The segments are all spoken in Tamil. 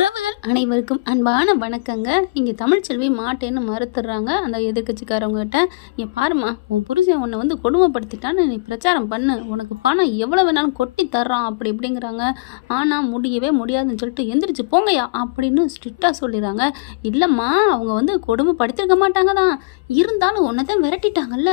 உறவுகள் அனைவருக்கும் அன்பான வணக்கங்க. இங்கே தமிழ்ச்செல்வி மாட்டேன்னு மறுத்துடுறாங்க அந்த எதிர்கட்சிக்காரவங்ககிட்ட. இங்கே பாருமா, உன் புருஷன் உன்னை வந்து கொடுமைப்படுத்திட்டான்னு நீ பிரச்சாரம் பண்ணு, உனக்கு பணம் எவ்வளோ வேணாலும் கொட்டி தர்றான் அப்படி இப்படிங்கிறாங்க. ஆனால் முடியவே முடியாதுன்னு சொல்லிட்டு எந்திரிச்சு போங்கயா அப்படின்னு ஸ்ட்ரிக்டாக சொல்லிடுறாங்க. இல்லைம்மா, அவங்க வந்து கொடுமைப்படுத்திருக்க மாட்டாங்க தான், இருந்தாலும் உன்னை தான் விரட்டிட்டாங்கல்ல,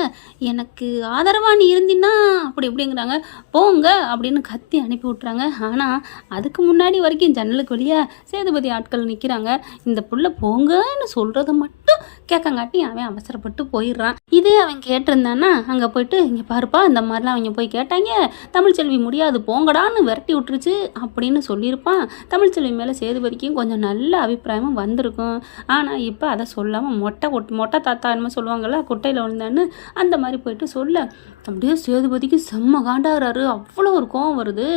எனக்கு ஆதரவாக நீ இருந்தின்னா அப்படி இப்படிங்கிறாங்க. போங்க அப்படின்னு கத்தி அனுப்பி விட்றாங்க. ஆனால் அதுக்கு முன்னாடி வரைக்கும் ஜன்னலுக்கு வெளியே சேதுபதி ஆட்கள் நிற்கிறாங்க. இந்த புள்ள போங்கன்னு சொல்கிறத மட்டும் கேட்கங்காட்டி அவன் அவசரப்பட்டு போயிடுறான். இதே அவன் கேட்டிருந்தான்னா அங்கே போயிட்டு, இங்கே பாருப்பா இந்த மாதிரிலாம் அவங்க போய் கேட்டாங்க, தமிழ்ச்செல்வி முடியாது போங்கடான்னு விரட்டி விட்டுருச்சு அப்படின்னு சொல்லியிருப்பான். தமிழ்ச்செல்வி மேலே சேதுபதிக்கும் கொஞ்சம் நல்ல அபிப்பிராயமும் வந்திருக்கும். ஆனால் இப்போ அதை சொல்லாமல் மொட்டை தாத்தா என்னமோ சொல்லுவாங்கள்ல, கொட்டையில் விழுந்தான்னு அந்த மாதிரி போயிட்டு சொல்ல, அப்படியே சேதுபதிக்கு செம்ம காண்டாகிறாரு. அவ்வளோ ஒரு கோவம் வருது,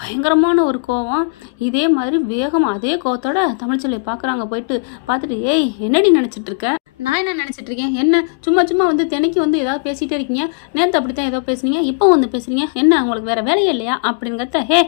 பயங்கரமான ஒரு கோவம். இதே மாதிரி வேகமாக அதே கோவத்தோட தமிழ்ச்செல்வி பார்க்குறாங்க. போயிட்டு பார்த்துட்டு, ஏய் என்னடி நினச்சிட்டு இருக்க? நான் என்ன நினச்சிட்டு இருக்கேன்? என்ன சும்மா வந்து தினைக்கு வந்து ஏதாவது பேசிகிட்டே இருக்கீங்க, நேற்று அப்படி தான் ஏதோ பேசுனீங்க, இப்போ வந்து பேசுகிறீங்க, என்ன உங்களுக்கு வேறு வேலையே இல்லையா அப்படிங்கிறத? ஹே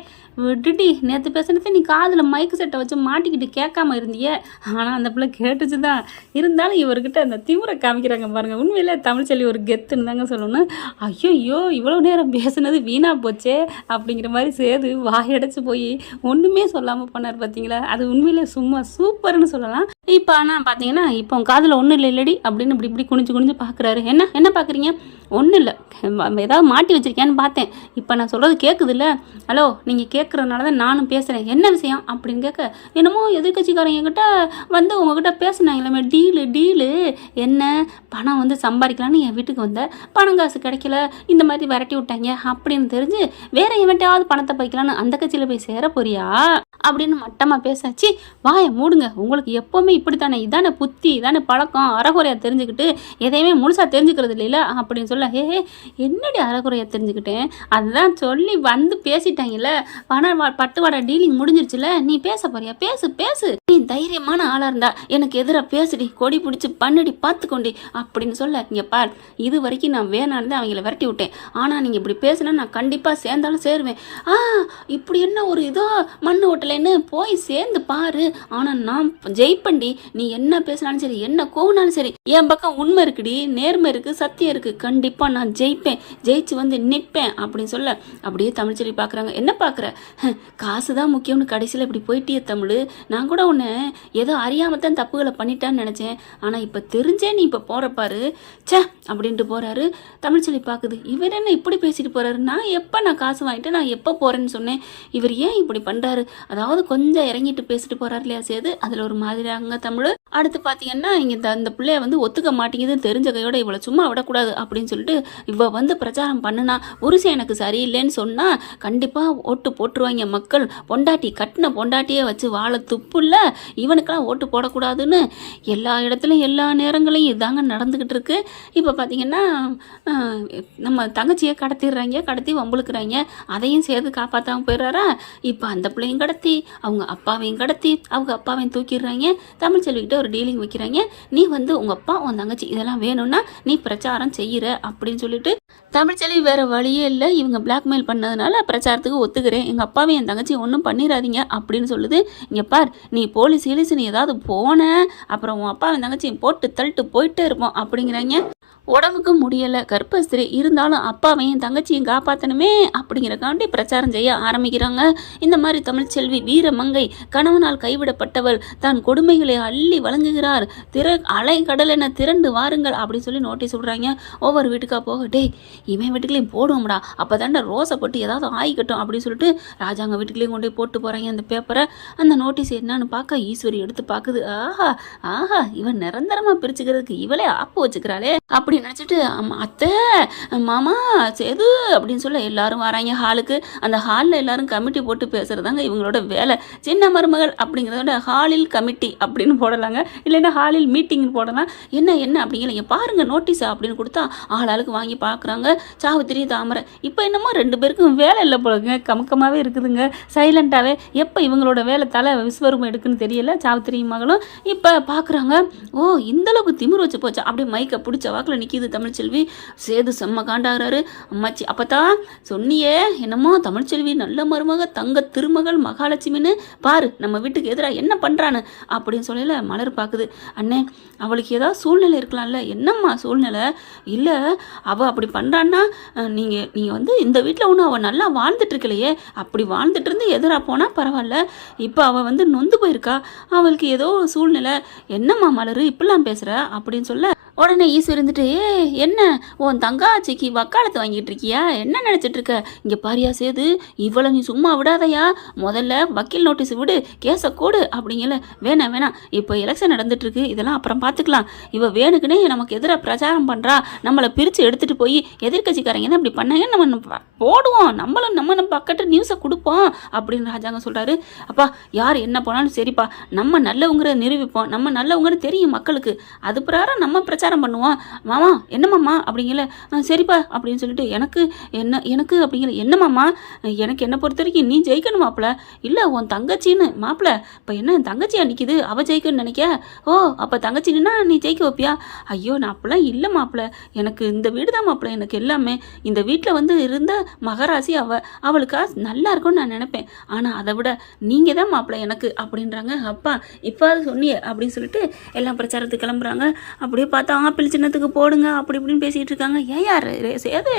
விட்டுடி, நேற்று பேசுனதை நீ காதில் மைக்கு செட்டை வச்சு மாட்டிக்கிட்டு கேட்காம இருந்தியே. ஆனால் அந்த பிள்ளை கேட்டுச்சு தான், இருந்தாலும் இவர்கிட்ட அந்த திமுறை காமிக்கிறாங்க பாருங்கள். உண்மையிலே தமிழ்ச்செல்வி ஒரு கெத்துன்னு தாங்க சொல்லணும். ஐயோ இவ்வளோ நேரம் பேசுனது வீணாக போச்சே அப்படிங்கிற மாதிரி சேது வாயடைச்சு போய் ஒன்றுமே சொல்லாமல் பண்ணார் பார்த்தீங்களா? அது உண்மையிலே சும்மா சூப்பர்னு சொல்லலாம். இப்போ ஆனால் பார்த்தீங்கன்னா, இப்போ காதில் ஒன்றும் இல்லடி அப்படின்னு இப்படி குனிஞ்சு பார்க்குறாரு. என்ன பார்க்குறீங்க? ஒன்றும் இல்லை, ஏதாவது மாட்டி வச்சுருக்கேன்னு பார்த்தேன். இப்போ நான் சொல்கிறது கேட்குது இல்லை? ஹலோ, நீங்கள் கேட்குறதுனால தான் நானும் பேசுகிறேன், என்ன விஷயம் அப்படின்னு கேட்க, என்னமோ எதிர்கட்சிக்காரங்கிட்ட வந்து உங்ககிட்ட பேசுனாங்களே டீலு என்ன பணம் வந்து சம்பாதிக்கலான்னு என் வீட்டுக்கு வந்த, பணம் காசு கிடைக்கல, இந்த மாதிரி விரட்டி விட்டாங்க அப்படின்னு தெரிஞ்சு வேற எவன்ட்டையாவது பணத்தை பறிக்கலான்னு அந்த கட்சியில் போய் சேர போறியா அப்படின்னு மட்டமாக பேசாச்சு. வாயை மூடுங்க, உங்களுக்கு எப்போவுமே இப்படித்தானே, இதானே புத்தி, இதானே பழக்கம், அறகுறையாக தெரிஞ்சுக்கிட்டு எதையுமே முழுசாக தெரிஞ்சுக்கிறது இல்லைல்ல அப்படின்னு சொல்ல, என்னடி அறகுறையாக தெரிஞ்சுக்கிட்டேன், அதுதான் சொல்லி வந்து பேசிட்டாங்கல்ல, பட்டுவாடா டீலிங் முடிஞ்சிருச்சுல, நீ பேச போறியா? பேசு, நீ தைரியமான ஆளாக இருந்தா எனக்கு எதிராக பேசுடி, கொடி பிடிச்சி பண்ணுடி பார்த்துக்கொண்டி அப்படின்னு சொல்ல, இங்கே பார், இது வரைக்கும் நான் வேணான்னு அவங்கள விரட்டி விட்டேன், ஆனால் நீங்கள் இப்படி பேசுனா நான் கண்டிப்பாக சேர்ந்தாலும் சேருவேன். இப்படி என்ன ஒரு இதோ மண்ணு ஓட்டலைன்னு போய் சேர்ந்து பாரு, ஆனால் நான் ஜெயிப்பண்டி, நீ என்ன பேசினாலும் சரி, என்ன கோவினாலும் சரி, என் பக்கம் உண்மை இருக்குடி, நேர்மை இருக்குது, சத்தியம் இருக்குது, கண்டிப்பாக நான் ஜெயிப்பேன், ஜெயிச்சு வந்து நிற்பேன் அப்படின்னு சொல்ல, அப்படியே தமிழ்ச்செல்வி பார்க்குறாங்க. என்ன பார்க்குற, காசு தான் முக்கியம்னு கடைசியில் இப்படி போயிட்டியே தமிழ், நான் கூட உன்னை ஏதோ அறியாமல் தான் தப்புகளை பண்ணிட்டான்னு நினச்சேன், ஆனால் இப்போ தெரிஞ்சே நீ இப்போ போகிறப்பாரு சே அப்படின்ட்டு போகிறாரு. தமிழ்ச்செல்வி பார்க்குது, இவர் என்ன இப்படி பேசிட்டு போகிறாரு, நான் காசு வாங்கிட்டு நான் எப்போ போகிறேன்னு சொன்னேன், இவர் ஏன் இப்படி பண்ணுறாரு, அதாவது கொஞ்சம் இறங்கிட்டு பேசிட்டு போகிறாரு இல்லையா சேது, அதில் ஒரு மாதிரியாங்க தமிழ். அடுத்து பார்த்தீங்கன்னா, இங்கே அந்த பிள்ளைய வந்து ஒத்துக்க மாட்டேங்குதுன்னு தெரிஞ்ச கையோட இவளை சும்மா விடக்கூடாது அப்படின்னு சொல்லிட்டு இவ வந்து பிரச்சாரம் பண்ணுனா, புருஷன் எனக்கு சரியில்லைன்னு சொன்னால் கண்டிப்பாக ஓட்டு போட்டுருவாங்க மக்கள், கட்டின பொண்டாட்டியே வச்சு வாழ துப்புல்ல, இவனுக்கெல்லாம் ஓட்டு போடக்கூடாதுன்னு எல்லா இடத்துலையும் எல்லா நேரங்களையும் இதாங்க நடந்துக்கிட்டு இருக்கு. இப்போ பார்த்தீங்கன்னா, நம்ம தங்கச்சியை கடத்தி வம்புழுக்கிறாங்க, அதையும் சேர்த்து காப்பாற்றாமல் போயிடுறாரா. இப்போ அந்த பிள்ளையும் கடத்தி அவங்க அப்பாவையும் தூக்கிடுறாங்க. தமிழ்ச்செல்விக்கிட்ட ஒரு டீலிங் வைக்கிறாங்க, நீ வந்து உங்கள் அப்பா உன் தங்கச்சி இதெல்லாம் வேணும்னா நீ பிரச்சாரம் செய்கிற அப்படின்னு சொல்லிட்டு, தமிழ்ச்செல்வி வேறு வழியே இல்லை, இவங்க பிளாக்மெயில் பண்ணதுனால பிரச்சாரத்துக்கு ஒத்துக்கிறேன், எங்கள் அப்பாவை என் தங்கச்சி ஒன்றும் பண்ணிடாதீங்க அப்படின்னு சொல்லுது. இங்கே பார், நீ போலீஸ் நீ ஏதாவது போன அப்புறம் உன் அப்பாவை என் தங்கச்சி போட்டு தள்ளிட்டு போயிட்டே இருப்போம் அப்படிங்கிறாங்க. உடம்புக்கு முடியலை, கர்ப்பஸ்திரி, இருந்தாலும் அப்பாவையும் தங்கச்சியும் காப்பாற்றணுமே அப்படிங்கிறக்காண்டி பிரச்சாரம் செய்ய ஆரம்பிக்கிறாங்க. இந்த மாதிரி தமிழ்ச்செல்வி வீரமங்கை, கணவனால் கைவிடப்பட்டவள், தான் கொடுமைகளை அள்ளி வழங்குகிறார், அலை கடல் என திரண்டு வாருங்கள் அப்படின்னு சொல்லி நோட்டீஸ் விடுறாங்க. ஒவ்வொரு வீட்டுக்கா போக, டேய் இவன் வீட்டுக்குள்ளேயும் போடுவோம்டா, அப்போ தாண்டா ரோஸை போட்டு ஏதாவது ஆகிக்கட்டும் அப்படின்னு சொல்லிட்டு ராஜாங்க வீட்டுக்குள்ளேயும் கொண்டு போட்டு போகிறாங்க அந்த பேப்பரை. அந்த நோட்டீஸ் என்னன்னு பார்க்க ஈஸ்வரி எடுத்து பார்க்குது. ஆஹா இவன் நிரந்தரமாக பிரிச்சுக்கிறதுக்கு இவளே ஆப்பு வச்சுக்கிறாளே அப்படி நினச்சிட்டு, அத்தை மாமா சேது அப்படின்னு சொல்ல எல்லாரும் வராங்க ஹாலுக்கு. அந்த ஹாலில் எல்லாரும் கமிட்டி போட்டு பேசுகிறதாங்க இவங்களோட வேலை. சின்ன மருமகள் அப்படிங்கிறதோட ஹாலில் கமிட்டி அப்படின்னு போடலாங்க, இல்லைன்னா ஹாலில் மீட்டிங்னு போடலாம். என்ன அப்படிங்கிற பாருங்க நோட்டீஸா அப்படின்னு கொடுத்தா ஆளாளுக்கு வாங்கி பார்க்குறாங்க. சாவித்திரி தாமரை இப்போ என்னமோ 2 பேருக்கும் வேலை இல்லை போலங்க, கமுக்கமாகவே இருக்குதுங்க, சைலண்ட்டாகவே. எப்போ இவங்களோட வேலை தலை விஸ்வரூபம் எடுக்குன்னு தெரியல சாவித்திரி மகளும். இப்போ பார்க்குறாங்க, ஓ இந்தளவுக்கு திமிர் வச்சு போச்சா, அப்படியே மைக்கை பிடிச்ச வாக்கில் நிற்கிது தமிழ்ச்செல்வி. சேது செம்ம காண்டாகிறாரு. அம்மாச்சி அப்பத்தா சொன்னியே என்னமோ தமிழ்ச்செல்வி நல்ல மருமக தங்க திருமகள் மகாலட்சுமின்னு பாரு நம்ம வீட்டுக்கு எதிராக என்ன பண்ணுறான்னு அப்படின்னு சொல்லல மலர் பார்க்குது. அண்ணே அவளுக்கு ஏதாவது சூழ்நிலை இருக்கலாம்ல. என்னம்மா சூழ்நிலை? இல்லை அவள் அப்படி பண்ணுறான்னா நீங்கள் வந்து இந்த வீட்டில் ஒன்றும் அவள் நல்லா வாழ்ந்துட்டு இருக்கலையே. அப்படி வாழ்ந்துட்டு இருந்து எதிராக போனால் பரவாயில்ல. இப்போ அவள் வந்து நொந்து போயிருக்கா. அவளுக்கு ஏதோ ஒரு சூழ்நிலை. என்னம்மா மலர் இப்படிலாம் பேசுகிற அப்படின்னு சொல்ல உடனே ஈஸ்வர் இருந்துட்டு என்ன உன் தங்காச்சிக்கு வக்காலத்து வாங்கிட்டு இருக்கியா? என்ன நினச்சிட்டு இருக்க? இங்கே பாரியா சேது இவ்வளோ நீ சும்மா விடாதையா. முதல்ல வக்கீல் நோட்டீஸ் விடு, கேஸை கூடு அப்படிங்கல. வேணாம் இப்போ எலெக்ஷன் நடந்துட்டுருக்கு, இதெல்லாம் அப்புறம் பார்த்துக்கலாம். இவள் வேணுக்குன்னே நமக்கு எதிராக பிரச்சாரம் பண்ணுறா. நம்மளை பிரித்து எடுத்துகிட்டு போய் எதிர்கட்சிக்காரங்க என்ன அப்படி பண்ணாங்க நம்ம போடுவோம், நம்ம பக்கத்து நியூஸை கொடுப்போம் அப்படின்னு ராஜாங்க சொல்கிறாரு. அப்பா யார் என்ன போனாலும் சரிப்பா, நம்ம நல்லவங்கிற நிரூபிப்போம். நம்ம நல்லவங்கன்னு தெரியும் மக்களுக்கு. அது பிரகாரம் நம்ம பிரச்சாரம் பண்ணுவோம். மாமா என்னமாம்மா அப்படிங்கல. சரிப்பா அப்படின்னு சொல்லிட்டு எனக்கு அப்படிங்கல. என்னமாம்மா எனக்கு என்ன பொறுத்த வரைக்கும் நீ ஜெயிக்கணும் மாப்பிள்ள. இல்லை உன் தங்கச்சின்னு மாப்பிள்ள. இப்போ என்ன தங்கச்சியா நிற்கிது, அவள் ஜெயிக்கணும்னு நினைக்க? ஓ அப்போ தங்கச்சின்னா நீ ஜெயிக்க வைப்பியா? ஐயோ நான் அப்படிலாம் இல்லை மாப்பிள்ள. எனக்கு இந்த வீடு தான் மாப்பிள்ள எனக்கு எல்லாமே. இந்த வீட்டில் வந்து இருந்த மகராசி அவளுக்கா நல்லா இருக்கும்னு நான் நினைப்பேன். ஆனால் அதை விட நீங்கள் தான் மாப்பிள்ள எனக்கு அப்படின்றாங்க. அப்பா இப்போ அது சொன்னியே அப்படின்னு சொல்லிட்டு எல்லாம் பிரச்சாரத்துக்கு கிளம்புறாங்க. அப்படியே பார்த்தா ஆப்பிள் சின்னத்துக்கு போடுங்க அப்படி இப்படின்னு பேசிகிட்டு இருக்காங்க. ஏன் யார் சேது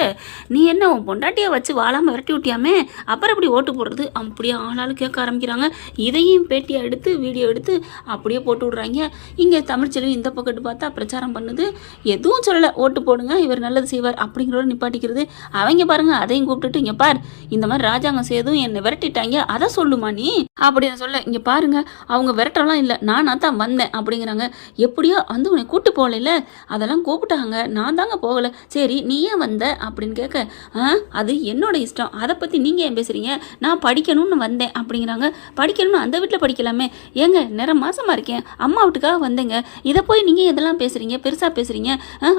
நீ என்ன உன் பொண்டாட்டியை வச்சு வாழாமல் விரட்டி விட்டியாமே, அப்புறம் எப்படி ஓட்டு போடுறது அப்படியே ஆளாளு கேட்க ஆரம்பிக்கிறாங்க. இதையும் பேட்டியை எடுத்து வீடியோ எடுத்து அப்படியே போட்டு விட்றாங்க. இங்கே தமிழ்ச்செல்வி இந்த பக்கத்து பார்த்தா பிரச்சாரம் பண்ணுது. எதுவும் சொல்லலை, ஓட்டு போடுங்க இவர் நல்லது செய்வார் அப்படிங்கிறோட நிப்பாட்டிக்கிறது. அவங்க பாருங்க அதையும் கூப்பிட்டுட்டு இங்கே பார் இந்த மாதிரி ராஜாங்க சேதும் என்னை விரட்டிட்டாங்க அதை சொல்லுமா நீ அப்படின்னு சொல்ல. இங்கே பாருங்க அவங்க விரட்டலாம் இல்லை, நானாக தான் வந்தேன் அப்படிங்கிறாங்க. எப்படியோ வந்து உன்னை கூட்டு போகல, அதெல்லாம் கூப்பிட்டாங்க, நான் தாங்க போகலை. சரி நீ ஏன் வந்த அப்படின்னு கேட்க, அது என்னோட இஷ்டம், அதை பற்றி நீங்கள் ஏன் பேசுகிறீங்க? நான் படிக்கணும்னு வந்தேன் அப்படிங்கிறாங்க. படிக்கணும்னு அந்த வீட்டில் படிக்கலாமே. ஏங்க நேரம் மாசமாக இருக்கேன், அம்மா வீட்டுக்காக வந்தேங்க, இதை போய் நீங்கள் இதெல்லாம் பேசுகிறீங்க, பெருசாக பேசுகிறீங்க.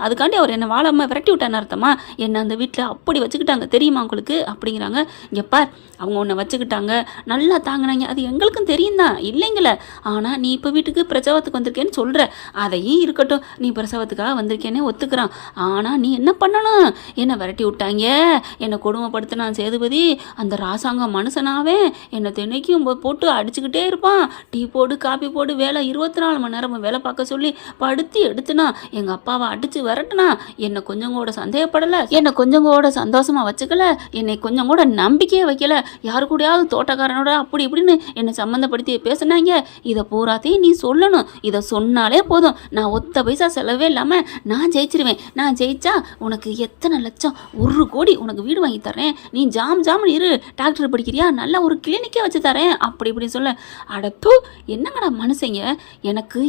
அதுக்காண்டி அவர் என்னை வாழாமல் விரட்டி விட்டான்னு அர்த்தமா? என்னை அந்த வீட்டில் அப்படி வச்சுக்கிட்டாங்க தெரியுமா உங்களுக்கு அப்படிங்கிறாங்க. இங்கே பார் அவங்க உன்னை வச்சுக்கிட்டாங்க, நல்லா தாங்கினாங்க, அது எங்களுக்கும் தெரியும் தான் இல்லைங்களே. ஆனால் நீ இப்போ வீட்டுக்கு பிரசவத்துக்கு வந்திருக்கேன்னு சொல்கிற, அதையும் இருக்கட்டும் நீ பிரசவத்துக்காக வந்திருக்கேனே ஒத்துக்கிறான். ஆனால் நீ என்ன பண்ணணும்? என்னை விரட்டி விட்டாங்க, என்னை கொடுமைப்படுத்தினான் சேதுபதி. அந்த ராசாங்கம் மனுஷனாவே என்னை தினைக்கும் போட்டு அடிச்சுக்கிட்டே இருப்பான். டீ போடு காப்பி போடு வேலை 24 மணி நேரம் வேலை பார்க்க சொல்லி படுத்தி எடுத்துனா. எங்கள் அப்பாவை அடித்து விரட்டுனா. என்னை கொஞ்சம் கூட சந்தேகப்படலை, என்னை கொஞ்சம் கூட சந்தோஷமாக வச்சுக்கல, என்னை கொஞ்சம் கூட நம்பிக்கையே வைக்கல. யாரு கூடயாவது தோட்டக்காரனோட அப்படி இப்படின்னு என்னை சம்மந்தப்படுத்தி பேசுனாங்க. இதை பூராத்தையும் நீ சொல்லணும். இதை சொன்னாலே போதும், நான் ஒத்த பைசா செலவே இல்லாமல் நான் ஜெயிச்சிருவேன். நான் ஜெயிச்சா உனக்கு எத்தனை லட்சம், 1 கோடி உனக்கு வீடு வாங்கி தரேன். நீ ஜாம்னு இரு, டாக்டர் படிக்கிறியா, நல்ல ஒரு கிளினிக்கே வச்சு தரேன் அப்படி இப்படி சொல்ல. அடப்பு என்னங்கடா மனுஷங்க. எனக்கு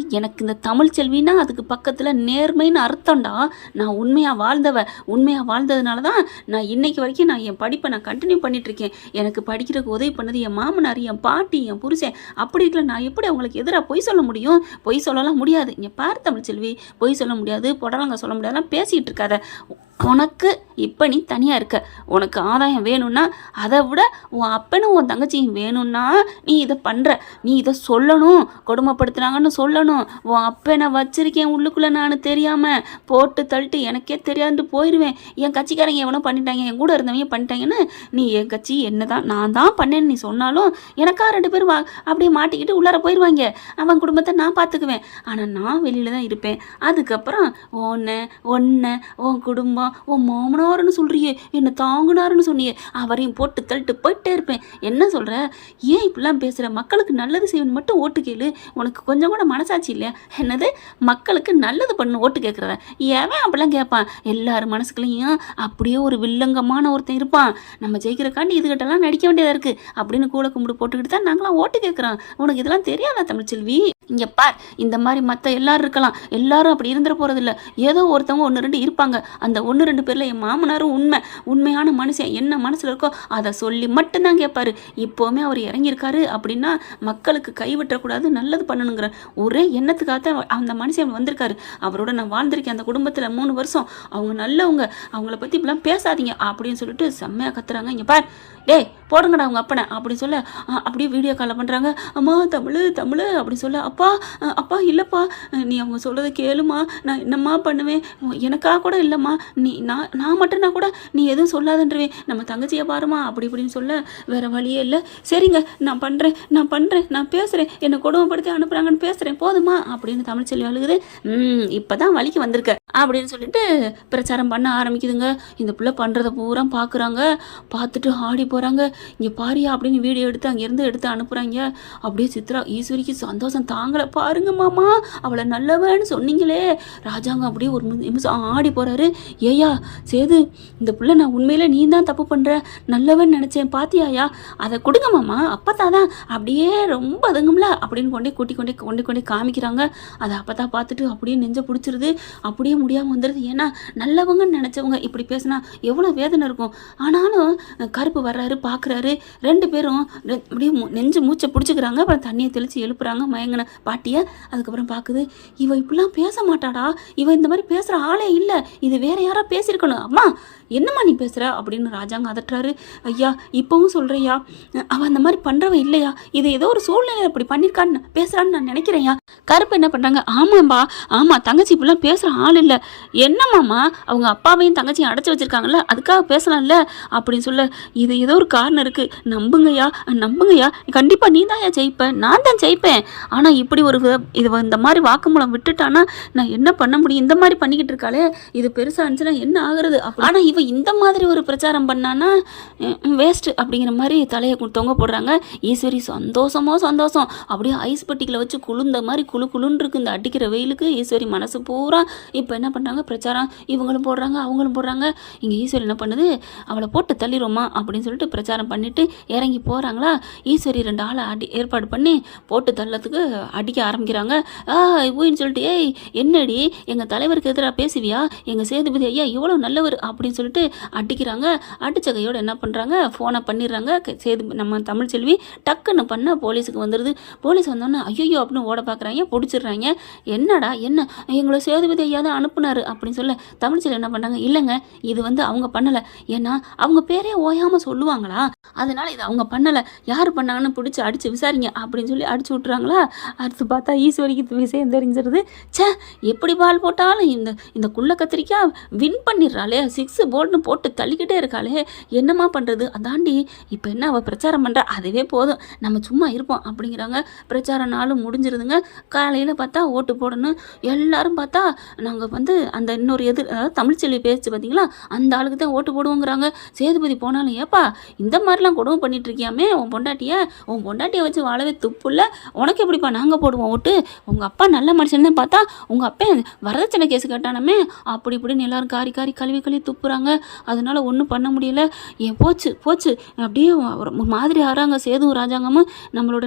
இந்த தமிழ்ச்செல்வின்னா அதுக்கு பக்கத்தில் நேர்மைன்னு அர்த்தம்டா. நான் உண்மையாக வாழ்ந்ததுனால தான் நான் இன்னைக்கு வரைக்கும் நான் என் படிப்பை நான் கண்டினியூ பண்ணிட்டுருக்கேன். எனக்கு படிக்கிறதுக்கு உதவி பண்ணது என் மாமனார், என் பாட்டி, என் புருஷன். அப்படி இருக்கல நான் எப்படி அவங்களுக்கு எதிராக பொய் சொல்ல முடியும்? பொய் சொல்லலாம் முடியாது. இங்கே பாரு தமிழ்ச்செல்வி, பொய் சொல்ல முடியாது, புடலங்க சொல்ல முடியாதுலாம் பேசிகிட்டு இருக்காத. உனக்கு இப்போ நீ தனியாக இருக்க, உனக்கு ஆதாயம் வேணும்னா அதை விட உன் அப்பனும் உன் தங்கச்சியும் வேணும்னா நீ இதை பண்ணுற. நீ இதை சொல்லணும், கொடுமைப்படுத்துனாங்கன்னு சொல்லணும். உன் அப்பனை வச்சிருக்கேன் உள்ளுக்குள்ளே நான் தெரியாமல் போட்டு தள்ளிட்டு எனக்கே தெரியாதுன்ட்டு போயிடுவேன். என் கட்சிக்காரங்க எவனோ பண்ணிட்டாங்க, என் கூட இருந்தவங்க பண்ணிட்டாங்கன்னு நீ என் கட்சி என்ன தான் நான் தான் பண்ணேன்னு நீ சொன்னாலும் எனக்கா 2 பேர் அப்படியே மாட்டிக்கிட்டு உள்ளார போயிடுவாங்க. அவன் குடும்பத்தை நான் பார்த்துக்குவேன். ஆனால் நான் வெளியில் தான் இருப்பேன். அதுக்கப்புறம் ஒன்றை உன் குடும்பம் உன் மாமனாருன்னு சொல்றியே, என்னை தாங்குனாருன்னு சொன்னியே, அவரையும் போட்டு தள்ளிட்டு போயிட்டே இருப்பேன். என்ன சொல்கிற? ஏன் இப்படிலாம் பேசுகிற? மக்களுக்கு நல்லது செய்வன் மட்டும் ஓட்டு கேளு. உனக்கு கொஞ்சம் கூட மனசாட்சி இல்லையா? என்னது மக்களுக்கு நல்லது பண்ணு ஓட்டு கேட்குறத? ஏன் அப்படிலாம் கேட்பான்? எல்லாரும் மனசுக்குள்ளேயும் அப்படியே ஒரு வில்லங்கமான ஒருத்தன் இருப்பான். நம்ம ஜெயிக்கிறக்காண்டி இதுகிட்டலாம் நடிக்க வேண்டியதாக இருக்குது அப்படின்னு கூட கும்பிடு போட்டுக்கிட்டு தான் நாங்களாம் ஓட்டு கேட்குறோம். உனக்கு இதெல்லாம் தெரியாதா தமிழ்ச்செல்வி? இங்கே பார் இந்த மாதிரி மற்ற எல்லாரும் இருக்கலாம், எல்லாரும் அப்படி இருந்துட போகிறதில்ல. ஏதோ ஒருத்தவங்க 1-2 இருப்பாங்க. அந்த 1-2 பேரில் என் மாமனாரும் உண்மையான மனுஷன் என்ன மனசில் இருக்கோ அதை சொல்லி மட்டும்தான் கேட்பாரு. இப்போவுமே அவர் இறங்கியிருக்காரு அப்படின்னா மக்களுக்கு கைவிட்டக்கூடாது, நல்லது பண்ணணுங்கிற ஒரே எண்ணத்துக்காக தான் அந்த மனுஷன் வந்திருக்காரு. அவரோட நான் வாழ்ந்திருக்கேன் அந்த குடும்பத்தில் 3 வருஷம். அவங்க நல்லவங்க, அவங்கள பற்றி இப்படிலாம் பேசாதீங்க அப்படின்னு சொல்லிட்டு செம்மையாக கத்துறாங்க. இங்கே பார் டேய் போடுங்கடா அவங்க அப்பனை அப்படின்னு சொல்ல அப்படியே வீடியோ காலில் பண்ணுறாங்க. அம்மா தமிழ் தமிழ் அப்படி சொல்ல, அப்பா அப்பா இல்லைப்பா நீ அவங்க சொல்கிறத கேளுமா, நான் என்னம்மா பண்ணுவேன், எனக்காக கூட இல்லைம்மா, நான் மட்டும்னா கூட நீ எதுவும் சொல்லாதன்றவே, நம்ம தங்கச்சியை பாருமா அப்படி இப்படின்னு சொல்ல வேறு வழியே இல்லை. சரிங்க நான் பண்ணுறேன் நான் பேசுகிறேன், என்னை கொடுமைப்படுத்தி அனுப்புகிறாங்கன்னு பேசுகிறேன் போதுமா அப்படின்னு தமிழ்ச்செல்வி அழுகுது. இப்போ தான் வழிக்கு வந்திருக்க அப்படின்னு சொல்லிட்டு பிரச்சாரம் பண்ண ஆரம்பிக்குதுங்க. இந்த பிள்ளை பண்ணுறத பூரா பார்க்குறாங்க, பார்த்துட்டு ஆடி போகிறாங்க. இங்கே பாரியா அப்படின்னு வீடியோ எடுத்து அங்கேருந்து எடுத்து அனுப்புகிறாங்க. அப்படியே சித்ரா ஈஸ்வரிக்கு சந்தோஷம் தாங்கலை. பாருங்க மாமா அவளை நல்லவன்னு சொன்னீங்களே. ராஜாங்க அப்படியே ஒரு நிமிஷம் ஆடி போகிறாரு. ஏயா சேது, இந்த பிள்ளை நான் உண்மையிலே நீ தான் தப்பு பண்ணுற, நல்லவன்னு நினச்சேன் பாத்தியாயா, அதை கொடுங்க மாமா அப்பத்தான் தான் அப்படியே ரொம்ப அதுங்கும்ல அப்படின்னு கொண்டே காமிக்கிறாங்க. அதை அப்பத்தான் பார்த்துட்டு அப்படியே நெஞ்ச பிடிச்சிருது. அப்படியே முடியாமல் வந்துடுது. ஏன்னா நல்லவங்கன்னு நினச்சவங்க இப்படி பேசினா எவ்வளோ வேதனை இருக்கும். ஆனாலும் கருப்பு வர்றாரு பார்க்குறாரு. 2 பேரும் அப்படியே நெஞ்சு மூச்சை பிடிச்சிக்கிறாங்க. அப்புறம் தண்ணியை தெளித்து எழுப்புறாங்க மயங்கின பாட்டியை. அதுக்கப்புறம் பார்க்குது, இவ இப்படிலாம் பேச மாட்டாடா, இவ இந்த மாதிரி பேசுகிற ஆளே இல்லை, இது வேற யாரோ பேசியிருக்கணும். அம்மா என்னம்மா நீ பேசுகிற அப்படின்னு ராஜாங்க அதட்டுறாரு. ஐயா இப்போவும் சொல்கிறையா, அவன் அந்த மாதிரி பண்ணுறவன் இல்லையா, இது ஏதோ ஒரு சூழ்நிலை அப்படி பண்ணியிருக்கான்னு பேசுகிறான்னு நான் நினைக்கிறேன்யா. கருப்பு என்ன பண்ணுறாங்க, ஆமாம்பா ஆமாம் தங்கச்சி இப்படிலாம் பேசுகிற ஆள் இல்லை. என்னம்மாம்மா அவங்க அப்பாவையும் தங்கச்சியும் அடைச்சி வச்சுருக்காங்கல்ல, அதுக்காக பேசலாம்ல அப்படின்னு சொல்ல, இது ஏதோ ஒரு காரணம் இருக்குது, நம்புங்கய்யா கண்டிப்பாக நீ தான் ஜெயிப்ப, நான் தான் ஜெயிப்பேன். ஆனால் இப்படி ஒரு இது இந்த மாதிரி வாக்குமூலம் விட்டுட்டானா நான் என்ன பண்ண முடியும், இந்த மாதிரி பண்ணிக்கிட்டு இருக்காளே, இது பெருசாக இருந்துச்சுன்னா என்ன ஆகுறது. ஆனால் இவ இந்த மாதிரி ஒரு பிரச்சாரம் பண்ணானா வேஸ்ட்டு அப்படிங்கிற மாதிரி தலையை தொங்க போடுறாங்க. ஈஸ்வரி சந்தோஷம் அப்படியே ஐஸ் பட்டிகளை வச்சு குளிர்ந்த மாதிரி குளுன்னு இருக்கு இந்த அடிக்கிற வெயிலுக்கு. ஈஸ்வரி மனசு பூரா இப்போ என்ன பண்ணுறாங்க, பிரச்சாரம் இவங்களும் போடுறாங்க அவங்களும் போடுறாங்க. இங்கே ஈஸ்வரி என்ன பண்ணுது, அவளை போட்டு தள்ளிடுமா அப்படின்னு சொல்லிட்டு பிரச்சாரம் பண்ணிட்டு இறங்கி போகிறாங்களா. ஈஸ்வரி 2 ஆளை ஏற்பாடு பண்ணி போட்டு தள்ளத்துக்கு அடிக்க ஆரம்பிக்கிறாங்க. ஊன்னு சொல்லிட்டு, ஏய் என்னடி எங்கள் தலைவருக்கு எதிராக பேசுவியா, எங்கள் சேதுபதி ஐயா இவ்வளோ நல்லவர் அப்படின்னு சொல்லிட்டு அடிக்கிறாங்க. அடிச்ச கையோடு என்ன பண்ணுறாங்க, ஃபோனை பண்ணிடுறாங்க. நம்ம தமிழ்ச்செல்வி டக்குன்னு பண்ண போலீஸுக்கு வந்துடுது. போலீஸ் வந்தோன்னே ஐயோ அப்படின்னு ஓட பார்க்குறாங்க, பிடிச்சிடுறாங்க. என்னடா என்ன எங்களை சேதுபதி ஐயா தான் அனுப்புனாரு அப்படின்னு சொல்ல தமிழ்ச்செல்வி என்ன பண்ணுறாங்க, இல்லைங்க இது அவங்க பண்ணலை, ஏன்னா அவங்க பேரே ஓயாமல் சொல்லுவாங்களா, அதனால இது அவங்க பண்ணலை, யார் பண்ணாங்கன்னு பிடிச்சி அடித்து விசாரிங்க அப்படின்னு சொல்லி அடிச்சு விட்றாங்களா. அடுத்து பார்த்தா ஈஸ்வரிக்கு விஷயம் தெரிஞ்சிருது. சே எப்படி பால் போட்டாலும் இந்த குள்ள கத்திரிக்காய் வின் பண்ணிடுறாளே, 6 போல்ட்னு போட்டு தள்ளிக்கிட்டே இருக்காளே, என்னம்மா பண்ணுறது, அதாண்டி இப்போ என்ன அவள் பிரச்சாரம் பண்ணுறா, அதுவே போதும் நம்ம சும்மா இருப்போம் அப்படிங்கிறாங்க. பிரச்சார நாளும் முடிஞ்சிருதுங்க. காலையில் பார்த்தா ஓட்டு போடணும். எல்லாரும் பார்த்தா நாங்கள் அந்த இன்னொரு அதாவது தமிழ்ச்செல்வி பேச்சு பார்த்தீங்களா, அந்த ஆளுக்கு தான் ஓட்டு போடுவோங்கிறாங்க. சேதுபதி போனாலும் ஏப்பா இந்த மாதிரிலாம் கொடுமை பண்ணிட்டு இருக்கியாமே, உன் பொண்டாட்டியை வச்சு வாழவே துப்பு இல்லை, உனக்கு எப்படிப்பா நாங்கள் போடுவோம் ஓட்டு, உங்கள் அப்பா நல்ல மனுஷன்னு பார்த்தா உங்கள் அப்பா வரதட்சணை கேஸ் கேட்டானமே அப்படி இப்படின்னு எல்லாரும் காரி கழுவி துப்புறாங்க. அதனால ஒன்றும் பண்ண முடியல. ஏன் போச்சு அப்படியே ஒரு மாதிரி ஆறாங்க. சேதுவும் ராஜாங்கமும் நம்மளோட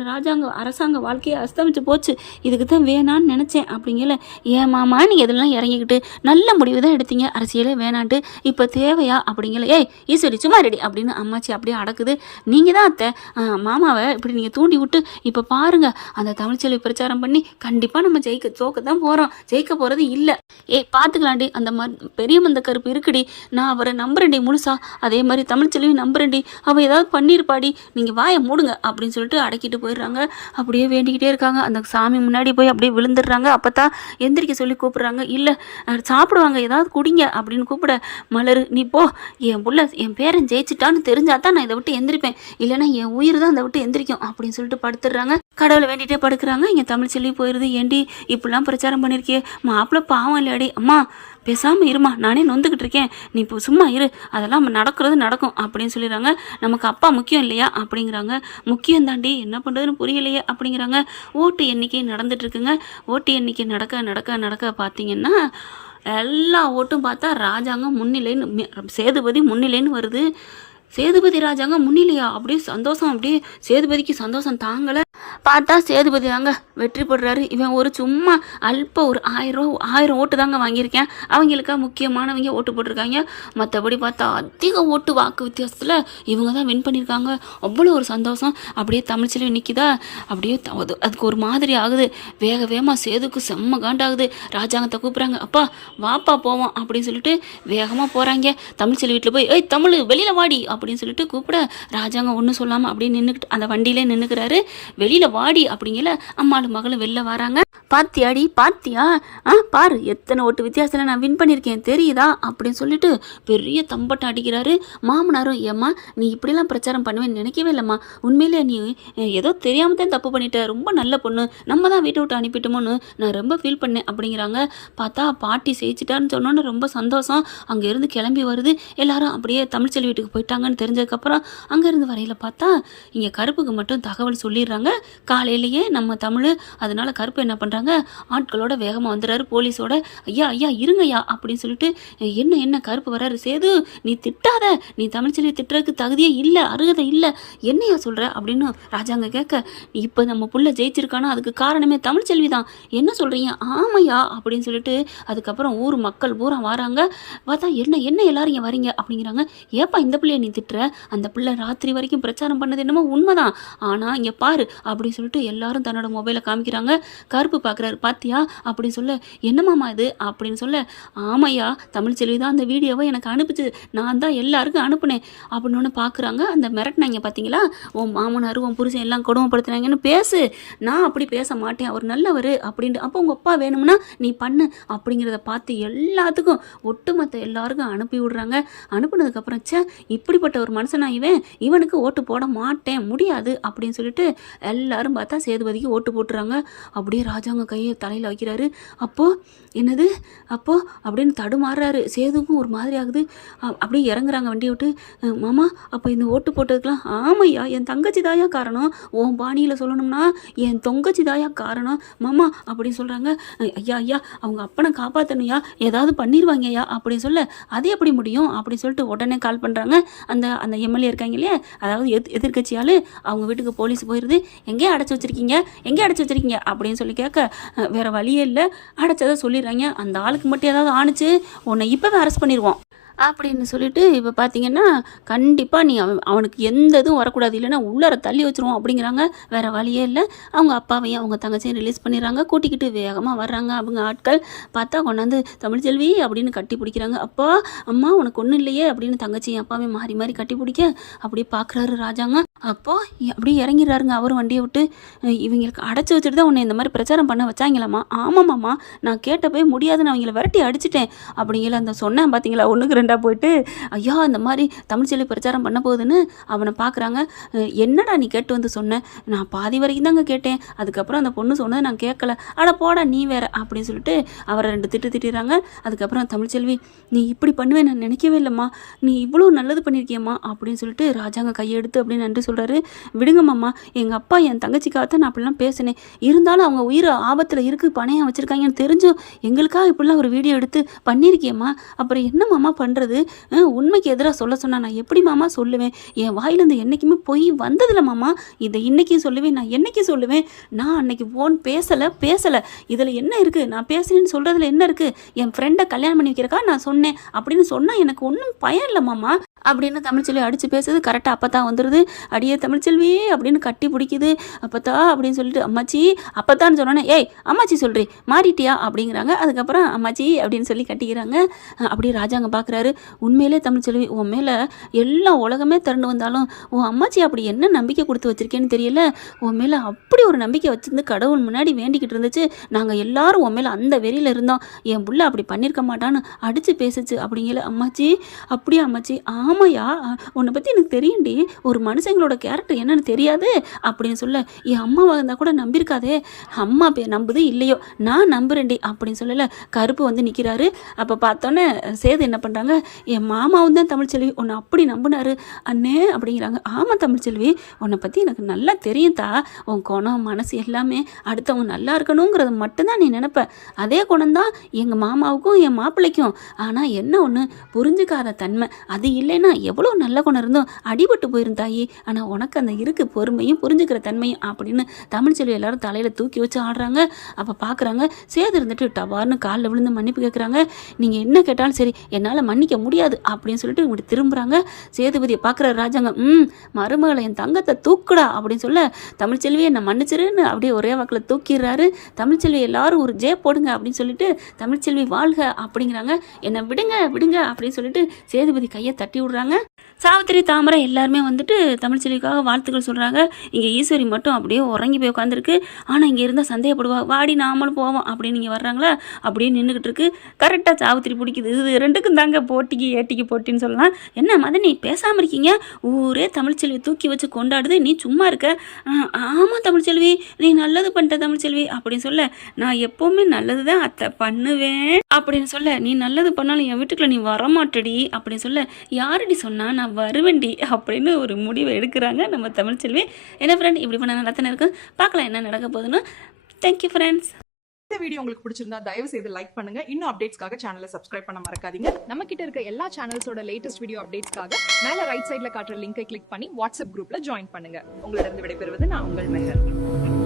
அரசாங்க வாழ்க்கையை அஸ்தமிச்சு போச்சு, இதுக்கு தான் வேணான்னு நினச்சேன் அப்படிங்கல. ஏன் மாமா நீ எதெல்லாம் இறங்கிக்கிட்டு நல்ல முடிவு தான் எடுத்தீங்க, அரசியலே வேணான்ட்டு இப்போ தேவையா அப்படிங்கல. ஏய் ஈஸ்வரி சும்மா ரெடி அப்படின்னு அம்மாச்சி அப்படியே அடக்குது. நீங்கள் தான் அத்தை மாமாவை இப்படி நீங்கள் தூண்டி விட்டு இப்போ பாருங்க, அந்த தமிழ்ச்செல்வி பிரச்சாரம் பண்ணி கண்டிப்பாக நம்ம தோக்க தான் போகிறோம், ஜெயிக்க போகிறது இல்லை. ஏய் பார்த்துக்கலாண்டி, அந்த மாதிரி பெரிய மந்த கருப்பு இருக்குடி, நான் அவரை நம்புறேன்டி முழுசா, அதே மாதிரி தமிழ்ச்செல்வி நம்புறேன்டி, அவள் ஏதாவது பண்ணியிருப்பாடி, நீங்கள் வாயை மூடுங்க அப்படின்னு சொல்லிட்டு அடக்கிட்டு போயிடுறாங்க. அப்படியே வேண்டிக்கிட்டே இருக்காங்க. அந்த சாமி முன்னாடி போய் அப்படியே விழுந்துடுறாங்க. அப்போ தான் எந்திரிக்க சொல்லி கூப்பிட்றாங்க. இல்லை சாப்பிடுவாங்க, ஏதாவது குடிங்க அப்படின்னு கூப்பிட, மலர் நீ போ, என் பேரன் ஜெயிச்சிட்டான்னு தெரிஞ்சா தான் நான் இதை விட்டு எந்திரிப்பேன், இல்லைன்னா என் உயிர் தான் அதை விட்டு எந்திரிக்கும் அப்படின்னு சொல்லிட்டு படுத்துடுறாங்க. கடவுளை வேண்டிகிட்டே படுக்கிறாங்க. இங்கே தமிழ்ச்செல்வி போயிடுது. ஏண்டி இப்படிலாம் பிரச்சாரம் பண்ணியிருக்கியே, மாப்பிள்ளை பாவம் இல்லையாடி, அம்மா பேசாமல் இருமா, நானே நொந்துக்கிட்டு இருக்கேன், நீ இப்போ சும்மா இரு, அதெல்லாம் நடக்கும் அப்படின்னு சொல்லிடுறாங்க. நமக்கு அப்பா முக்கியம் இல்லையா அப்படிங்கிறாங்க. முக்கியம் தாண்டி, என்ன பண்ணுறதுன்னு புரியலையே அப்படிங்கிறாங்க. ஓட்டு எண்ணிக்கை நடந்துட்டுருக்குங்க. ஓட்டு எண்ணிக்கை நடக்க பார்த்தீங்கன்னா எல்லா ஓட்டும் பார்த்தா ராஜாங்கம் முன்னிலைன்னு, சேதுபதி முன்னிலைன்னு வருது. சேதுபதி ராஜாங்க முன்னிலையா, அப்படியே சந்தோஷம், அப்படியே சேதுபதிக்கு சந்தோஷம் தாங்கலை. பார்த்தா சேதுபதி தாங்க வெற்றி பெறுறாரு. இவன் ஒரு சும்மா அல்ப ஒரு 1000 ஓட்டு தாங்க வாங்கியிருக்கேன். அவங்களுக்கா முக்கியமானவங்க ஓட்டு போட்டிருக்காங்க. மற்றபடி பார்த்தா அதிக ஓட்டு வாக்கு வித்தியாசத்தில் இவங்க தான் வின் பண்ணியிருக்காங்க. அவ்வளோ ஒரு சந்தோஷம். அப்படியே தமிழ்ச்செல்வி நிற்கிதா, அப்படியே அதுக்கு ஒரு மாதிரி ஆகுது. வேகமாக சேதுக்கு செம்ம காண்டாகுது. ராஜாங்கத்தை கூப்பிட்றாங்க, அப்பா வாப்பா போவோம் அப்படின்னு சொல்லிட்டு வேகமாக போகிறாங்க. தமிழ்ச்செல்வி வீட்டில் போய் ஏய் தமிழ் வெளியில் வாடி அப்படின்னு சொல்லிட்டு கூப்பிட ராஜாங்க ஒன்றும் சொல்லாமல் அப்படியே நின்றுக்கிட்டு அந்த வண்டியிலே நின்றுக்கிறாரு. வெளியில் வாடி அப்படிங்கல அம்மாளும் மகளும் வெளில வராங்க. பாத்தியாடி பாத்தியா, பாரு எத்தனை ஓட்டு வித்தியாசத்தில் நான் வின் பண்ணியிருக்கேன் தெரியுதா அப்படின்னு சொல்லிட்டு பெரிய தம்பட்டம் அடிக்கிறாரு. மாமனாரும் ஏம்மா நீ இப்படிலாம் பிரச்சாரம் பண்ணுவேன்னு நினைக்கவே இல்லைம்மா, உண்மையிலே நீ ஏதோ தெரியாமல் தான் தப்பு பண்ணிட்ட, ரொம்ப நல்ல பொண்ணு, நம்ம தான் வீட்டை விட்டு அனுப்பிட்டோமோன்னு நான் ரொம்ப ஃபீல் பண்ணேன் அப்படிங்கிறாங்க. பார்த்தா பாட்டி ஜெயிச்சிட்டான்னு சொன்னோன்னு ரொம்ப சந்தோஷம். அங்கேருந்து கிளம்பி வருது. எல்லாரும் அப்படியே தமிழ்ச்செல்வி வீட்டுக்கு போயிட்டாங்கன்னு தெரிஞ்சதுக்கப்புறம் அங்கேருந்து வரையில் பார்த்தா இங்கே கருப்புக்கு மட்டும் தகவல் சொல்லிடுறாங்க. காலையிலேயே நம்ம தமிழ். அதனால கருப்பு என்ன பண்ணுறாங்க, ஆட்களோட வேகமாக வந்துடுறாரு போலீஸோட. ஐயா ஐயா இருங்கய்யா அப்படின்னு சொல்லிட்டு என்ன கருப்பு வர்றாரு. சேது நீ திட்டாத, நீ தமிழ்ச்செல்வி திட்டுறதுக்கு தகுதியே இல்லை, அருகதை இல்லை, என்னையா சொல்கிற அப்படின்னு ராஜாங்க கேட்க, இப்போ நம்ம புள்ள ஜெயிச்சிருக்கானா அதுக்கு காரணமே தமிழ்ச்செல்வி தான், என்ன சொல்கிறீங்க, ஆமையா அப்படின்னு சொல்லிட்டு அதுக்கப்புறம் ஊர் மக்கள் பூரா வராங்க. பார்த்தா என்ன எல்லாரும் இங்கே வரீங்க அப்படிங்கிறாங்க. ஏப்பா இந்த பிள்ளைய நீ திட்டுற, அந்த பிள்ளை ராத்திரி வரைக்கும் பிரச்சாரம் பண்ணது என்னமோ உண்மைதான், ஆனால் இங்கே பாரு அப்படின்னு சொல்லிட்டு எல்லாரும் தன்னோட மொபைலை காமிக்கிறாங்க. கருப்பு பார்க்குறாரு. பாத்தியா அப்படின்னு சொல்ல, என்னமாமா இது அப்படின்னு சொல்ல, ஆமையா தமிழ்ச்செல்வி தான் அந்த வீடியோவை எனக்கு அனுப்பிச்சு, நான் தான் எல்லாருக்கும் அனுப்புனேன் அப்படின்னு ஒன்று பார்க்குறாங்க. அந்த மிரட்டினாங்க பார்த்தீங்களா, உன் மாமனார் உன் புருஷன் எல்லாம் கொடுமைப்படுத்துனாங்கன்னு பேசு, நான் அப்படி பேச மாட்டேன், அவர் நல்லவர் அப்படின்ட்டு, அப்போ உங்கள் அப்பா வேணும்னா நீ பண்ணு அப்படிங்கிறத பார்த்து எல்லாத்துக்கும் ஒட்டுமொத்த எல்லாருக்கும் அனுப்பி விடுறாங்க. அனுப்புனதுக்கப்புறம் இப்படிப்பட்ட ஒரு மனுஷனா இவனுக்கு ஓட்டு போட மாட்டேன், முடியாது அப்படின்னு சொல்லிட்டு எல்லாரும் பார்த்தா சேதுபதிக்கு ஓட்டு போட்டுறாங்க. அப்படியே ராஜாங்க கையை தலையில் வைக்கிறாரு. என்னது அப்படின்னு தடுமாறுறாரு. சேதுக்கும் ஒரு மாதிரி ஆகுது. அப்படியே இறங்குறாங்க வண்டியை விட்டு. மாமா அப்போ இந்த ஓட்டு போட்டதுக்கெலாம் ஆமையா என் தங்கச்சி தாயா காரணம், உன் பாணியில் சொல்லணும்னா என் தொங்கச்சி தாயா காரணம் மாமா அப்படின்னு சொல்கிறாங்க. ஐயா அவங்க அப்பனை காப்பாற்றணுயா, ஏதாவது பண்ணிடுவாங்க ஐயா அப்படின்னு சொல்ல, அது எப்படி முடியும் அப்படின்னு சொல்லிட்டு உடனே கால் பண்ணுறாங்க. அந்த எம்எல்ஏ இருக்காங்க இல்லையா, அதாவது எதிர்கட்சியால், அவங்க வீட்டுக்கு போலீஸ் போயிடுது. எங்கே அடைச்சி வச்சிருக்கீங்க அப்படின்னு சொல்லி கேட்க, வேற வழியே இல்லை, அடைச்சதை சொல்லிடுறாங்க. அந்த ஆளுக்கு மட்டும் ஏதாவது ஆணுச்சு உன்னை இப்போவே அரெஸ்ட் பண்ணிடுவோம் அப்படின்னு சொல்லிட்டு இப்போ பார்த்தீங்கன்னா கண்டிப்பாக நீ அவனுக்கு எந்த இதுவும் வரக்கூடாது, இல்லைன்னா உள்ளார தள்ளி வச்சுருவோம் அப்படிங்கிறாங்க. வேறு வழியே இல்லை. அவங்க அப்பாவையும் அவங்க தங்கச்சியும் ரிலீஸ் பண்ணிடுறாங்க. கூட்டிக்கிட்டு வேகமாக வர்றாங்க அவங்க ஆட்கள். பார்த்தா கொண்டாந்து தமிழ்ச்செல்வி அப்படின்னு கட்டி பிடிக்கிறாங்க. அப்பா அம்மா உனக்கு ஒன்றும் இல்லையே அப்படின்னு தங்கச்சியும் அப்பாவே மாறி மாறி கட்டி பிடிக்க அப்படியே பார்க்குறாரு ராஜாங்க. அப்போது அப்படியே இறங்கிடுறாருங்க அவரும் வண்டியை விட்டு. இவங்களுக்கு அடைச்சி வச்சுட்டு தான் உன்னை இந்த மாதிரி பிரச்சாரம் பண்ண வச்சாங்களாம்மா. ஆமாம்மாம்மா நான் கேட்டப்பே முடியாதுன்னு அவங்கள விரட்டி அடிச்சிட்டேன் அப்படிங்கிற அந்த சொன்னேன் பார்த்தீங்களா, ஒன்றுக்கு போயிட்டு ஐயா இந்த மாதிரி தமிழ்ச்செல்வி பிரச்சாரம் பண்ண போகுதுன்னு அவனை பார்க்குறாங்க. என்னடா நீ கேட்டு வந்து சொன்ன, நான் பாதி வரைக்கும் தாங்க கேட்டேன், அதுக்கப்புறம் அந்த பொண்ணு சொன்னதை நான் கேட்கல, அட போடா நீ வேற அப்படின்னு சொல்லிட்டு அவரை 2 திட்டுறாங்க. அதுக்கப்புறம் தமிழ்ச்செல்வி நீ இப்படி பண்ணுவேன் நான் நினைக்கவே இல்லைம்மா, நீ இவ்வளோ நல்லது பண்ணியிருக்கியம்மா அப்படின்னு சொல்லிட்டு ராஜாங்க கையெடுத்து அப்படின்னு நன்றி சொல்கிறாரு. விடுங்கம்மாம்மா, எங்கள் அப்பா என் தங்கச்சிக்காகத்தான் நான் அப்படிலாம் பேசினேன், இருந்தாலும் அவங்க உயிர் ஆபத்தில் இருக்குது, பணையம் வச்சுருக்காங்கன்னு தெரிஞ்சும் எங்களுக்காக இப்படிலாம் ஒரு வீடியோ எடுத்து பண்ணியிருக்கியம்மா, அப்புறம் என்னம்மாம்மா பண்ணுறது, உண்மைக்கு எதிராக சொல்ல சொன்னா நான் எப்படி மாமா சொல்லுவேன், என் வாயிலேருந்து என்றைக்குமே பொய் வந்ததில்ல மாமா, இதை இன்னைக்கும் சொல்லுவேன், நான் என்னைக்கு சொல்லுவேன், நான் அன்னைக்கு ஃபோன் பேசலை, இதில் என்ன இருக்குது, நான் பேசுகிறேன்னு சொல்கிறதுல என்ன இருக்குது, என் ஃப்ரெண்டை கல்யாணம் பண்ணி வைக்கிறக்கா நான் சொன்னேன் அப்படின்னு சொன்னால் எனக்கு ஒன்றும் பயம் இல்லை மாமா அப்படின்னு தமிழ்ச்செல்வி அடித்து பேசுது. கரெக்டாக அப்போ வந்துடுது. அடியே தமிழ்ச்செல்வி அப்படின்னு கட்டி பிடிக்குது. அப்போத்தா அப்படின்னு சொல்லிட்டு அம்மாச்சி அப்போத்தான்னு சொன்னோன்னே, ஏய் அம்மாச்சி சொல்கிறி மாறிட்டியா அப்படிங்கிறாங்க. அதுக்கப்புறம் அம்மாச்சி அப்படின்னு சொல்லி கட்டிக்கிறாங்க. அப்படியே ராஜாங்க பார்க்குறாரு. உண்மையிலே தமிழ்ச்செல்வி உன் மேலே எல்லா உலகமே திரண்டு வந்தாலும் உன் அம்மாச்சி அப்படி என்ன நம்பிக்கை கொடுத்து வச்சிருக்கேன்னு தெரியல, உன் மேலே அப்படி ஒரு நம்பிக்கை வச்சிருந்து கடவுள் முன்னாடி வேண்டிக்கிட்டு இருந்துச்சு, நாங்கள் எல்லாரும் உன் மேலே அந்த வெறியில் இருந்தோம், என் புள்ள அப்படி பண்ணியிருக்க மாட்டான்னு அடித்து பேசுச்சு அப்படிங்கல. அம்மாச்சி அப்படியே அம்மாச்சி ஆமையா உன்னை பற்றி எனக்கு தெரியும்டி, ஒரு மனுஷங்களோட கேரக்டர் என்னன்னு தெரியாது அப்படின்னு சொல்ல, என் அம்மாவாக இருந்தால் கூட நம்பியிருக்காதே, அம்மா நம்புது இல்லையோ நான் நம்புறேன்டி அப்படின்னு சொல்லல. கருப்பு வந்து நிற்கிறாரு. அப்போ பார்த்தோன்னே சேது என்ன பண்ணுறாங்க, என் மாமாவும் தான் தமிழ்ச்செல்வி உன்னை அப்படி நம்பினாரு அண்ணே அப்படிங்கிறாங்க. ஆமாம் தமிழ்ச்செல்வி உன்னை பற்றி எனக்கு நல்லா தெரியும் தா, உன் குணம் மனசு எல்லாமே அடுத்தவங்க நல்லா இருக்கணுங்கிறத மட்டும்தான் நீ நினைப்ப, அதே குணம்தான் எங்கள் மாமாவுக்கும் என் மாப்பிள்ளைக்கும், ஆனால் என்ன ஒன்று புரிஞ்சுக்காத தன்மை, அது இல்லைன்னா நான் எவ்வளோ நல்ல குணம் இருந்தும் அடிபட்டு போயிரும் தாயி, ஆனால் உனக்கு அந்த இருக்கு பொறுமையும் புரிஞ்சுக்கிற தன்மையும் அப்படின்னு தமிழ்ச்செல்வி எல்லாரும் தலையில் தூக்கி வச்சு ஆடுறாங்க. அப்போ பார்க்குறாங்க சேது இருந்துட்டு டவார்னு காலில் விழுந்து மன்னிப்பு கேட்குறாங்க. நீங்கள் என்ன கேட்டாலும் சரி என்னால் மன்னிக்க முடியாது அப்படின்னு சொல்லிட்டு இப்படி திரும்புகிறாங்க. சேதுபதியை பார்க்குற ராஜாங்க மருமகளை என் தங்கத்தை தூக்குடா அப்படின்னு சொல்ல தமிழ்ச்செல்வி என்னை மன்னிச்சிருன்னு அப்படியே ஒரே வாக்கில் தூக்கிடுறாரு. தமிழ்ச்செல்வி எல்லாரும் ஒரு ஜே போடுங்க அப்படின்னு சொல்லிட்டு தமிழ்ச்செல்வி வாழ்க அப்படிங்கிறாங்க. என்னை விடுங்க விடுங்க அப்படின்னு சொல்லிட்டு சேதுபதி கையை தட்டி விடுறாங்க. சாவித்திரி தாமரை எல்லாருமே வந்துட்டு தமிழ்ச்செல்விக்காக வாழ்த்துக்கள் சொல்கிறாங்க. இங்கே ஈஸ்வரி மட்டும் அப்படியே உறங்கி போய் உட்காந்துருக்கு. ஆனால் இங்கே இருந்தால் சந்தேகப்படுவா, வாடி நாமளும் போவோம் அப்படின்னு இங்கே வர்றாங்களா, அப்படியே நின்றுக்கிட்டு இருக்கு. கரெக்டாக சாவித்திரி பிடிக்குது. இது ரெண்டுக்கும் தாங்க போட்டிக்கு ஏட்டிக்கு போட்டின்னு சொல்லலாம். என்ன மதனி பேசாமல் இருக்கீங்க, ஊரே தமிழ்ச்செல்வி தூக்கி வச்சு கொண்டாடுது, நீ சும்மா இருக்க. ஆமாம் தமிழ்ச்செல்வி, நீ நல்லது பண்ணிட்ட தமிழ்ச்செல்வி அப்படின்னு சொல்ல, நான் எப்போவுமே நல்லது தான் அத்தை பண்ணுவேன் அப்படின்னு சொல்ல, நீ நல்லது பண்ணாலும் என் வீட்டுக்குள்ள நீ வரமாட்டடி அப்படின்னு சொல்ல, யாரடி சொன்னா நான் வருவேண்டி அப்படின்னு ஒரு முடிவை எடுக்கிறாங்க நம்ம தமிழ்ச்செல்வி. என்ன ஃப்ரெண்ட், இப்படி பண்ண நல்லா தானே இருக்கும், பார்க்கலாம் என்ன நடக்க போகுதுன்னு. Thank you friends. இந்த வீடியோ உங்களுக்கு பிடிச்சிருந்தா தயவு செய்து லைக் பண்ணுங்க. இன்னும் அப்டேட்ஸ்க்காக சேனலை சப்ஸ்கிரைப் பண்ண மறக்காதீங்க. நம்ம கிட்ட இருக்க எல்லா சேனல்ஸோட லேட்டஸ்ட் வீடியோ அப்டேட்ஸ்க்காக மேல ரைட் சைடுல காட்டுற லிங்கை கிளிக் பண்ணி வாட்ஸ்அப் குரூப்ல ஜாயின் பண்ணுங்க. உங்களிடம் விடைபெறுவது நான் உங்கள் மெஹர்.